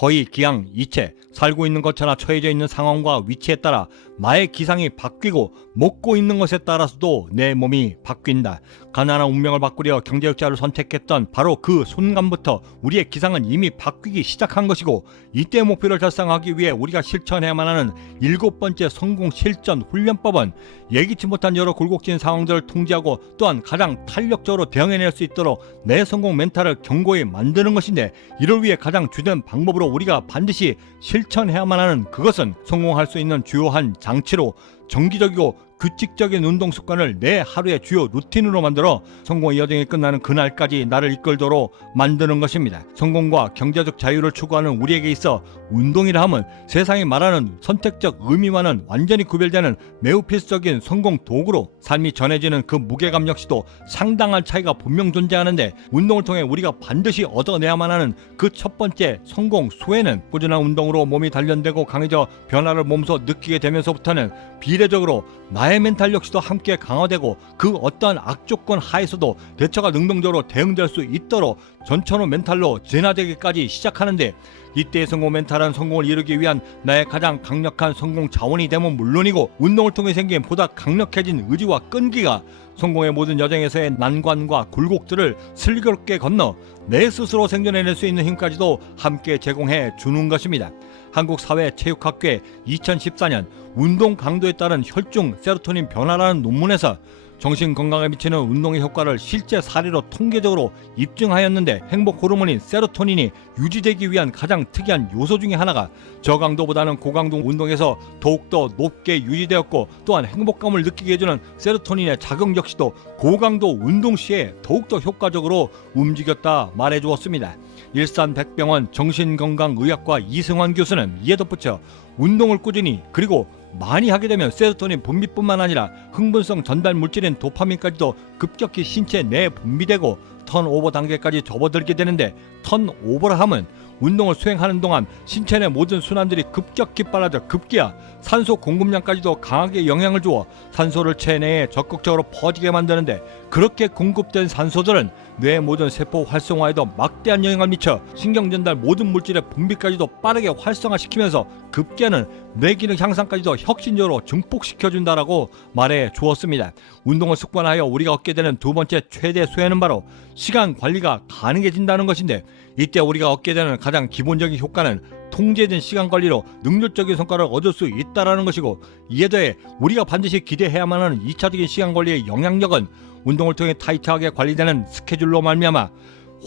거의 기양, 이체, 살고 있는 것처나 처해져 있는 상황과 위치에 따라 나의 기상이 바뀌고 먹고 있는 것에 따라서도 내 몸이 바뀐다. 가난한 운명을 바꾸려 경제학자를 선택했던 바로 그 순간부터 우리의 기상은 이미 바뀌기 시작한 것이고, 이때 목표를 달성하기 위해 우리가 실천해야만 하는 7번째 성공 실전 훈련법은 예기치 못한 여러 굴곡진 상황들을 통제하고 또한 가장 탄력적으로 대응해낼 수 있도록 내 성공 멘탈을 견고히 만드는 것인데, 이를 위해 가장 주된 방법으로 우리가 반드시 실천해야만 하는 그것은 성공할 수 있는 주요한 장치로 정기적이고 규칙적인 운동 습관을 내 하루의 주요 루틴으로 만들어 성공의 여정이 끝나는 그날까지 나를 이끌도록 만드는 것입니다. 성공과 경제적 자유를 추구하는 우리에게 있어 운동이라 함은 세상이 말하는 선택적 의미와는 완전히 구별되는 매우 필수적인 성공 도구로 삶이 전해지는 그 무게감 역시도 상당한 차이가 분명 존재하는데, 운동을 통해 우리가 반드시 얻어내야만 하는 그 첫 번째 성공 수혜는 꾸준한 운동으로 몸이 단련되고 강해져 변화를 몸소 느끼게 되면서부터는 비례적으로 나의 멘탈 역시도 함께 강화되고 그 어떠한 악조건 하에서도 대처가 능동적으로 대응될 수 있도록 전천후 멘탈로 진화되기까지 시작하는데, 이때의 성공 멘탈은 성공을 이루기 위한 나의 가장 강력한 성공 자원이 되면 물론이고, 운동을 통해 생긴 보다 강력해진 의지와 끈기가 성공의 모든 여정에서의 난관과 굴곡들을 슬기롭게 건너 내 스스로 생존해낼 수 있는 힘까지도 함께 제공해 주는 것입니다. 한국사회체육학회 2014년 운동 강도에 따른 혈중 세로토닌 변화라는 논문에서 정신건강에 미치는 운동의 효과를 실제 사례로 통계적으로 입증하였는데, 행복 호르몬인 세로토닌이 유지되기 위한 가장 특이한 요소 중에 하나가 저강도보다는 고강도 운동에서 더욱더 높게 유지되었고, 또한 행복감을 느끼게 해주는 세로토닌의 자극 역시도 고강도 운동 시에 더욱더 효과적으로 움직였다 말해주었습니다. 일산백병원 정신건강의학과 이승환 교수는 이에 덧붙여 운동을 꾸준히 그리고 많이 하게 되면 세로토닌 분비뿐만 아니라 흥분성 전달 물질인 도파민까지도 급격히 신체 내에 분비되고 턴오버 단계까지 접어들게 되는데, 턴오버라 함은 운동을 수행하는 동안 신체 내 모든 순환들이 급격히 빨라져 급기야 산소 공급량까지도 강하게 영향을 주어 산소를 체내에 적극적으로 퍼지게 만드는데, 그렇게 공급된 산소들은 뇌의 모든 세포 활성화에도 막대한 영향을 미쳐 신경전달 모든 물질의 분비까지도 빠르게 활성화시키면서 급기야는 뇌기능 향상까지도 혁신적으로 증폭시켜준다라고 말해 주었습니다. 운동을 습관하여 우리가 얻게 되는 두 번째 최대 수혜는 바로 시간 관리가 가능해진다는 것인데, 이때 우리가 얻게 되는 가장 기본적인 효과는 통제된 시간 관리로 능률적인 성과를 얻을 수 있다는 것이고, 이에 더해 우리가 반드시 기대해야만 하는 2차적인 시간 관리의 영향력은 운동을 통해 타이트하게 관리되는 스케줄로 말미암아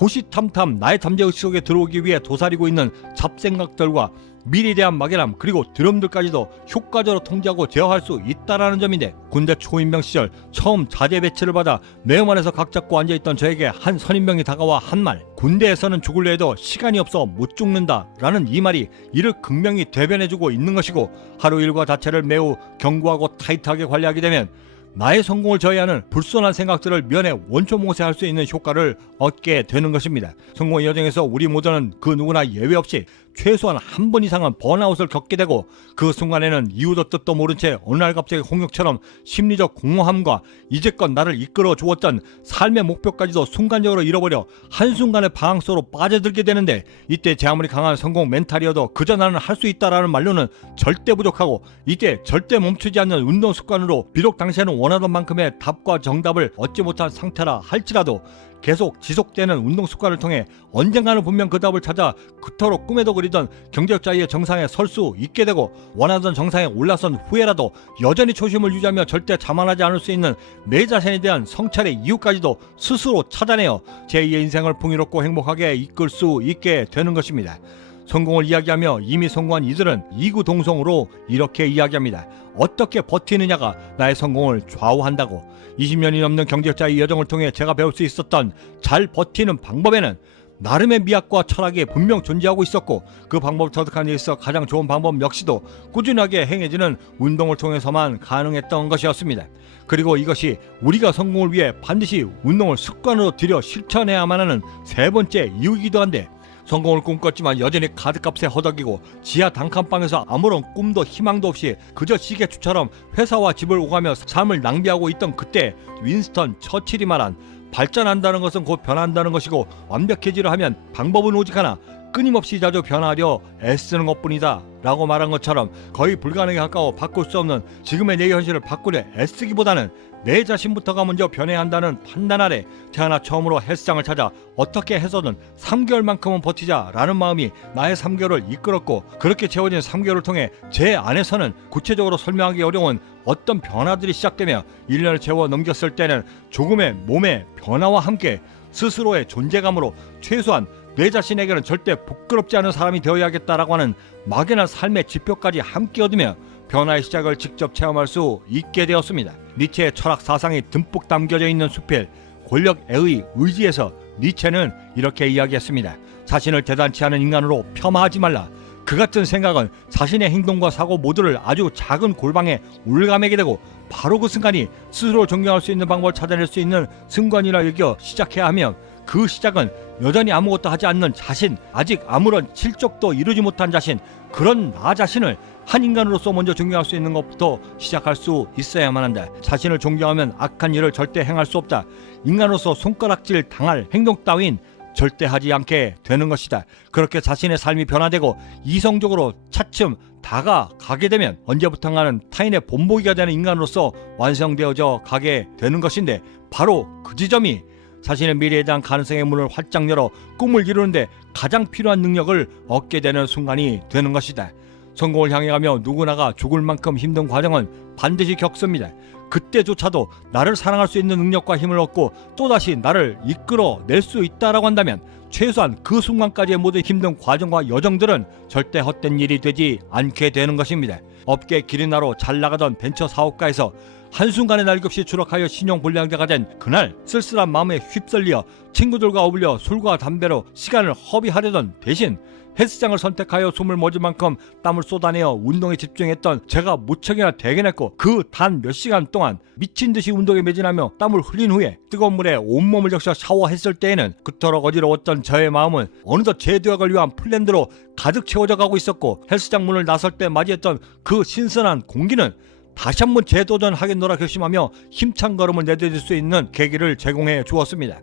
호시탐탐 나의 잠재의식 속에 들어오기 위해 도사리고 있는 잡생각들과 미래에 대한 막연함 그리고 드럼들까지도 효과적으로 통제하고 제어할 수 있다는 점인데, 군대 초임병 시절 처음 자제 배치를 받아 내음 안에서 각 잡고 앉아있던 저에게 한 선임병이 다가와 한 말, 군대에서는 죽을려 해도 시간이 없어 못 죽는다 라는 이 말이 이를 극명히 대변해주고 있는 것이고, 하루 일과 자체를 매우 견고하고 타이트하게 관리하게 되면 나의 성공을 저해하는 불손한 생각들을 면해 원초모세할 수 있는 효과를 얻게 되는 것입니다. 성공의 여정에서 우리 모두는 그 누구나 예외 없이 최소한 한 번 이상은 번아웃을 겪게 되고, 그 순간에는 이유도 뜻도 모른 채 어느 날 갑자기 홍역처럼 심리적 공허함과 이제껏 나를 이끌어 주었던 삶의 목표까지도 순간적으로 잃어버려 한순간에 방황 속으로 빠져들게 되는데, 이때 제 아무리 강한 성공 멘탈이어도 그저 나는 할 수 있다라는 말로는 절대 부족하고, 이때 절대 멈추지 않는 운동 습관으로 비록 당시에는 원하던 만큼의 답과 정답을 얻지 못한 상태라 할지라도 계속 지속되는 운동 습관을 통해 언젠가는 분명 그 답을 찾아 그토록 꿈에도 그리던 경제적 자유의 정상에 설 수 있게 되고, 원하던 정상에 올라선 후에라도 여전히 초심을 유지하며 절대 자만하지 않을 수 있는 내 자신에 대한 성찰의 이유까지도 스스로 찾아내어 제2의 인생을 풍요롭고 행복하게 이끌 수 있게 되는 것입니다. 성공을 이야기하며 이미 성공한 이들은 이구동성으로 이렇게 이야기합니다. 어떻게 버티느냐가 나의 성공을 좌우한다고. 20년이 넘는 경제자의 여정을 통해 제가 배울 수 있었던 잘 버티는 방법에는 나름의 미학과 철학이 분명 존재하고 있었고, 그 방법을 터득하는 데 있어 가장 좋은 방법 역시도 꾸준하게 행해지는 운동을 통해서만 가능했던 것이었습니다. 그리고 이것이 우리가 성공을 위해 반드시 운동을 습관으로 들여 실천해야만 하는 세 번째 이유이기도 한데, 성공을 꿈꿨지만 여전히 카드값에 허덕이고 지하 단칸방에서 아무런 꿈도 희망도 없이 그저 시계추처럼 회사와 집을 오가며 삶을 낭비하고 있던 그때 윈스턴 처칠이 말한 발전한다는 것은 곧 변한다는 것이고 완벽해지려 하면 방법은 오직 하나, 끊임없이 자주 변화하려 애쓰는 것뿐이다 라고 말한 것처럼 거의 불가능에 가까워 바꿀 수 없는 지금의 내 현실을 바꾸려 애쓰기보다는 내 자신부터가 먼저 변해야 한다는 판단 아래 태어나 처음으로 헬스장을 찾아 어떻게 해서든 3개월만큼은 버티자라는 마음이 나의 3개월을 이끌었고, 그렇게 채워진 3개월을 통해 제 안에서는 구체적으로 설명하기 어려운 어떤 변화들이 시작되며 1년을 채워 넘겼을 때는 조금의 몸의 변화와 함께 스스로의 존재감으로 최소한 내 자신에게는 절대 부끄럽지 않은 사람이 되어야겠다라고 하는 막연한 삶의 지표까지 함께 얻으며 변화의 시작을 직접 체험할 수 있게 되었습니다. 니체의 철학 사상이 듬뿍 담겨져 있는 수필 권력애의 의지에서 니체는 이렇게 이야기했습니다. 자신을 대단치 않은 인간으로 폄하하지 말라. 그 같은 생각은 자신의 행동과 사고 모두를 아주 작은 골방에 올가매게 되고, 바로 그 순간이 스스로 존경할 수 있는 방법을 찾아낼 수 있는 순간이라 여겨 시작해야 하며, 그 시작은 여전히 아무것도 하지 않는 자신, 아직 아무런 실적도 이루지 못한 자신, 그런 나 자신을 한 인간으로서 먼저 존경할 수 있는 것부터 시작할 수 있어야만 한다. 자신을 존경하면 악한 일을 절대 행할 수 없다. 인간으로서 손가락질 당할 행동 따윈 절대 하지 않게 되는 것이다. 그렇게 자신의 삶이 변화되고 이성적으로 차츰 다가가게 되면 언제부턴가는 타인의 본보기가 되는 인간으로서 완성되어져 가게 되는 것인데, 바로 그 지점이 자신의 미래에 대한 가능성의 문을 활짝 열어 꿈을 이루는데 가장 필요한 능력을 얻게 되는 순간이 되는 것이다. 성공을 향해 가며 누구나가 죽을 만큼 힘든 과정은 반드시 겪습니다. 그때조차도 나를 사랑할 수 있는 능력과 힘을 얻고 또다시 나를 이끌어낼 수 있다라고 한다면 최소한 그 순간까지의 모든 힘든 과정과 여정들은 절대 헛된 일이 되지 않게 되는 것입니다. 업계 길이 나로 잘 나가던 벤처 사업가에서 한순간에 날급시 추락하여 신용불량자가 된 그날 쓸쓸한 마음에 휩쓸려 친구들과 어울려 술과 담배로 시간을 허비하려던 대신 헬스장을 선택하여 숨을 멎을 만큼 땀을 쏟아내어 운동에 집중했던 제가 무척이나 대견했고, 그 단 몇 시간 동안 미친듯이 운동에 매진하며 땀을 흘린 후에 뜨거운 물에 온몸을 적셔 샤워했을 때에는 그토록 어지러웠던 저의 마음은 어느덧 재도약을 위한 플랜드로 가득 채워져 가고 있었고, 헬스장 문을 나설 때 맞이했던 그 신선한 공기는 다시 한번 재도전하겠노라 결심하며 힘찬 걸음을 내디딜 수 있는 계기를 제공해 주었습니다.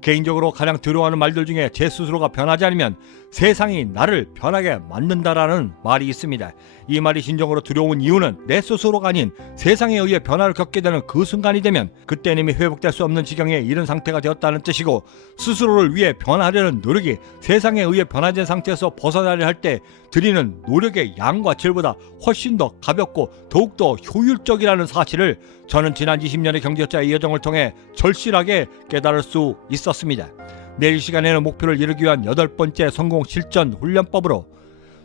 개인적으로 가장 두려워하는 말들 중에 제 스스로가 변하지 않으면 세상이 나를 변하게 만든다라는 말이 있습니다. 이 말이 진정으로 두려운 이유는 내 스스로가 아닌 세상에 의해 변화를 겪게 되는 그 순간이 되면 그때는 이미 회복될 수 없는 지경에 이른 상태가 되었다는 뜻이고, 스스로를 위해 변하려는 노력이 세상에 의해 변화된 상태에서 벗어나려 할 때 드리는 노력의 양과 질보다 훨씬 더 가볍고 더욱더 효율적이라는 사실을 저는 지난 20년의 경제자의 여정을 통해 절실하게 깨달을 수 있었습니다. 내일 시간에는 목표를 이루기 위한 8번째 성공 실전 훈련법으로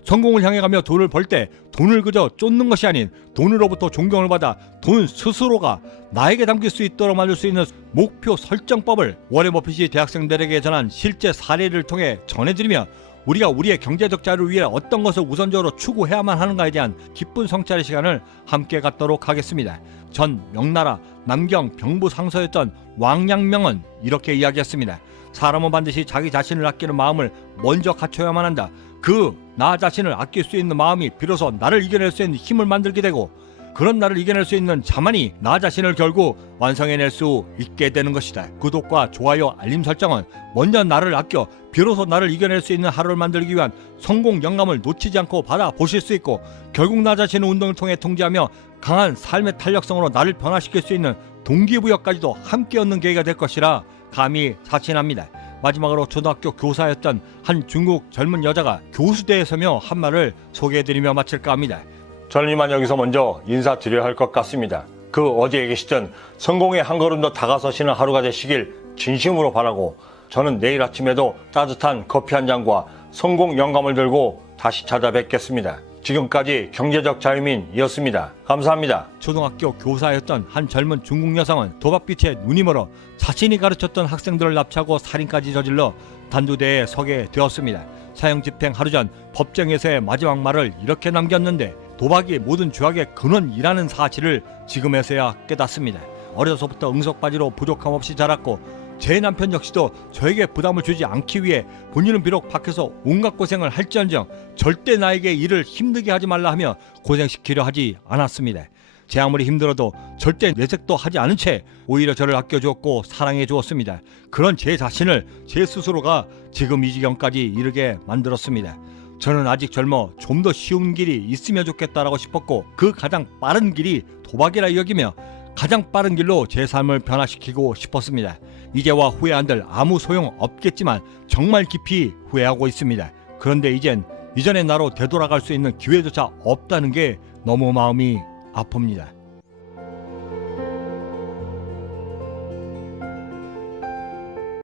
성공을 향해 가며 돈을 벌 때 돈을 그저 쫓는 것이 아닌 돈으로부터 존경을 받아 돈 스스로가 나에게 담길 수 있도록 만들 수 있는 목표 설정법을 워렌 버핏이 대학생들에게 전한 실제 사례를 통해 전해드리며, 우리가 우리의 경제적 자유를 위해 어떤 것을 우선적으로 추구해야만 하는가에 대한 기쁜 성찰의 시간을 함께 갖도록 하겠습니다. 전 명나라 남경 병부 상서였던 왕양명은 이렇게 이야기했습니다. 사람은 반드시 자기 자신을 아끼는 마음을 먼저 갖춰야만 한다. 그 나 자신을 아낄 수 있는 마음이 비로소 나를 이겨낼 수 있는 힘을 만들게 되고, 그런 나를 이겨낼 수 있는 자만이 나 자신을 결국 완성해낼 수 있게 되는 것이다. 구독과 좋아요, 알림 설정은 먼저 나를 아껴 비로소 나를 이겨낼 수 있는 하루를 만들기 위한 성공 영감을 놓치지 않고 받아보실 수 있고, 결국 나 자신을 운동을 통해 통제하며 강한 삶의 탄력성으로 나를 변화시킬 수 있는 동기부여까지도 함께 얻는 계기가 될 것이라 감히 자신합니다. 마지막으로 초등학교 교사였던 한 중국 젊은 여자가 교수대에 서며 한 말을 소개해드리며 마칠까 합니다. 저는 이만 여기서 먼저 인사드려야 할 것 같습니다. 그 어디에 계시든 성공에 한 걸음 더 다가서시는 하루가 되시길 진심으로 바라고, 저는 내일 아침에도 따뜻한 커피 한 잔과 성공 영감을 들고 다시 찾아뵙겠습니다. 지금까지 경제적 자유민이었습니다. 감사합니다. 초등학교 교사였던 한 젊은 중국 여성은 도박빛에 눈이 멀어 자신이 가르쳤던 학생들을 납치하고 살인까지 저질러 단두대에 서게 되었습니다. 사형 집행 하루 전 법정에서의 마지막 말을 이렇게 남겼는데, 도박이 모든 죄악의 근원이라는 사실을 지금에서야 깨닫습니다. 어려서부터 응석바지로 부족함 없이 자랐고, 제 남편 역시도 저에게 부담을 주지 않기 위해 본인은 비록 밖에서 온갖 고생을 할지언정 절대 나에게 일을 힘들게 하지 말라 하며 고생시키려 하지 않았습니다. 제 아무리 힘들어도 절대 내색도 하지 않은 채 오히려 저를 아껴주었고 사랑해 주었습니다. 그런 제 자신을 제 스스로가 지금 이 지경까지 이르게 만들었습니다. 저는 아직 젊어 좀 더 쉬운 길이 있으면 좋겠다라고 싶었고 그 가장 빠른 길이 도박이라 여기며 가장 빠른 길로 제 삶을 변화시키고 싶었습니다. 이제와 후회한들 아무 소용 없겠지만 정말 깊이 후회하고 있습니다. 그런데 이젠 이전의 나로 되돌아갈 수 있는 기회조차 없다는 게 너무 마음이 아픕니다.